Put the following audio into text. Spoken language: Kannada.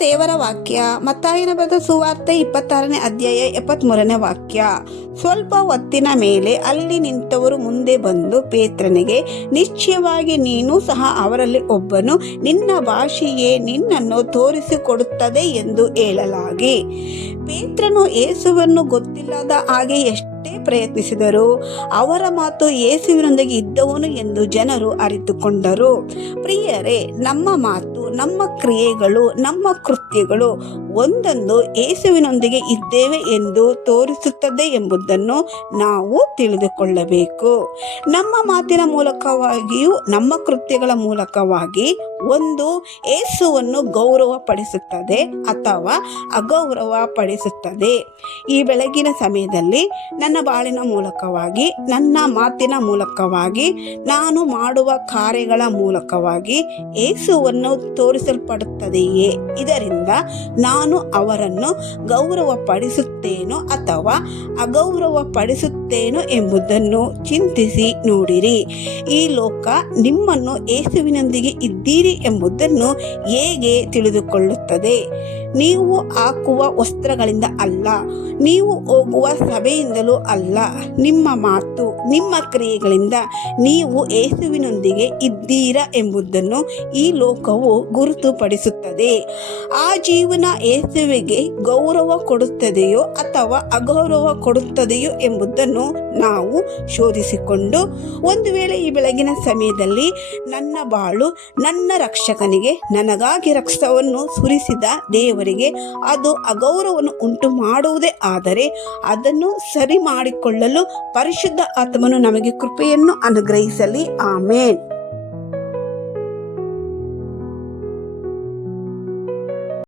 ದೇವರ ವಾಕ್ಯ, ಮತ್ತಾಯನ ಬರೆದ ಸುವಾರ್ತೆ ಇಪ್ಪತ್ತಾರನೇ ಅಧ್ಯಾಯ ಎಪ್ಪತ್ಮೂರನೇ ವಾಕ್ಯ. ಸ್ವಲ್ಪ ಹೊತ್ತಿನ ಮೇಲೆ ಅಲ್ಲಿ ನಿಂತವರು ಮುಂದೆ ಬಂದು ಪೇತ್ರನಿಗೆ, ನಿಶ್ಚಯವಾಗಿ ನೀನು ಸಹ ಅವರಲ್ಲಿ ಒಬ್ಬನು, ನಿನ್ನ ಭಾಷೆಯೇ ನಿನ್ನನ್ನು ತೋರಿಸಿಕೊಡುತ್ತದೆ ಎಂದು ಹೇಳಲಾಗಿ. ಪೇತ್ರನು ಏಸುವನ್ನು ಗೊತ್ತಿಲ್ಲದ ಹಾಗೆ ಎಷ್ಟೇ ಪ್ರಯತ್ನಿಸಿದರು ಅವರ ಮಾತು ಯೇಸುವಿನೊಂದಿಗೆ ಇದ್ದವನು ಎಂದು ಜನರು ಅರಿತುಕೊಂಡರು. ಪ್ರಿಯರೇ, ನಮ್ಮ ಮಾತು ನಮ್ಮ ಕ್ರಿಯೆಗಳು, ನಮ್ಮ ಕೃತ್ಯಗಳು ಒಂದೊಂದು ಏಸುವಿನೊಂದಿಗೆ ಇದ್ದೇವೆ ಎಂದು ತೋರಿಸುತ್ತದೆ ಎಂಬುದನ್ನು ನಾವು ತಿಳಿದುಕೊಳ್ಳಬೇಕು. ನಮ್ಮ ಮಾತಿನ ಮೂಲಕವಾಗಿಯೂ, ನಮ್ಮ ಕೃತ್ಯಗಳ ಮೂಲಕವಾಗಿ ಒಂದು ಯೇಸುವನ್ನು ಗೌರವಪಡಿಸುತ್ತದೆ ಅಥವಾ ಅಗೌರವ ಪಡಿಸುತ್ತದೆ ಈ ಬೆಳಗಿನ ಸಮಯದಲ್ಲಿ ನನ್ನ ಬಾಳಿನ ಮೂಲಕವಾಗಿ, ನನ್ನ ಮಾತಿನ ಮೂಲಕವಾಗಿ, ನಾನು ಮಾಡುವ ಕಾರ್ಯಗಳ ಮೂಲಕವಾಗಿ ಯೇಸುವನ್ನು ತೋರಿಸಲ್ಪಡುತ್ತದೆಯೇ? ಇದರಿಂದ ನಾನು ಅವರನ್ನು ಗೌರವಪಡಿಸುತ್ತೇನೋ ಅಥವಾ ಅಗೌರವ ಪಡಿಸುತ್ತೇನೋ ಎಂಬುದನ್ನು ಚಿಂತಿಸಿ ನೋಡಿರಿ. ಈ ಲೋಕ ನಿಮ್ಮನ್ನು ಏಸುವಿನೊಂದಿಗೆ ಇದ್ದೀರಿ ಎಂಬುದನ್ನು ಹೇಗೆ ತಿಳಿದುಕೊಳ್ಳುತ್ತದೆ? ನೀವು ಹಾಕುವ ವಸ್ತ್ರಗಳಿಂದ ಅಲ್ಲ, ನೀವು ಹೋಗುವ ಸಭೆಯಿಂದಲೂ ಅಲ್ಲ. ನಿಮ್ಮ ಮಾತು, ನಿಮ್ಮ ಕ್ರಿಯೆಗಳಿಂದ ನೀವು ಏಸುವಿನೊಂದಿಗೆ ಇದ್ದೀರಾ ಎಂಬುದನ್ನು ಈ ಲೋಕವು ಗುರುತುಪಡಿಸುತ್ತದೆ. ಆ ಜೀವನ ಏಸುವಿಗೆ ಗೌರವ ಕೊಡುತ್ತದೆಯೋ ಅಥವಾ ಅಗೌರವ ಕೊಡುತ್ತದೆಯೋ ಎಂಬುದನ್ನು ನಾವು ಶೋಧಿಸಿಕೊಂಡು ಒಂದು ವೇಳೆ ಈ ಬೆಳಗಿನ ಸಮಯದಲ್ಲಿ ನನ್ನ ಬಾಳು ನನ್ನ ರಕ್ಷಕನಿಗೆ ನನಗಾಗಿ ರಕ್ತವನ್ನು ಸುರಿಸಿದ ದೇವರಿಗೆ ಅದು ಅಗೌರವವನ್ನು ಉಂಟು ಮಾಡುವುದೇ ಆದರೆ ಅದನ್ನು ಸರಿ ಮಾಡಿಕೊಳ್ಳಲು ಪರಿಶುದ್ಧ ಆತ್ಮನು ನಮಗೆ ಕೃಪೆಯನ್ನು ಅನುಗ್ರಹಿಸಲಿ. ಆಮೇನ್.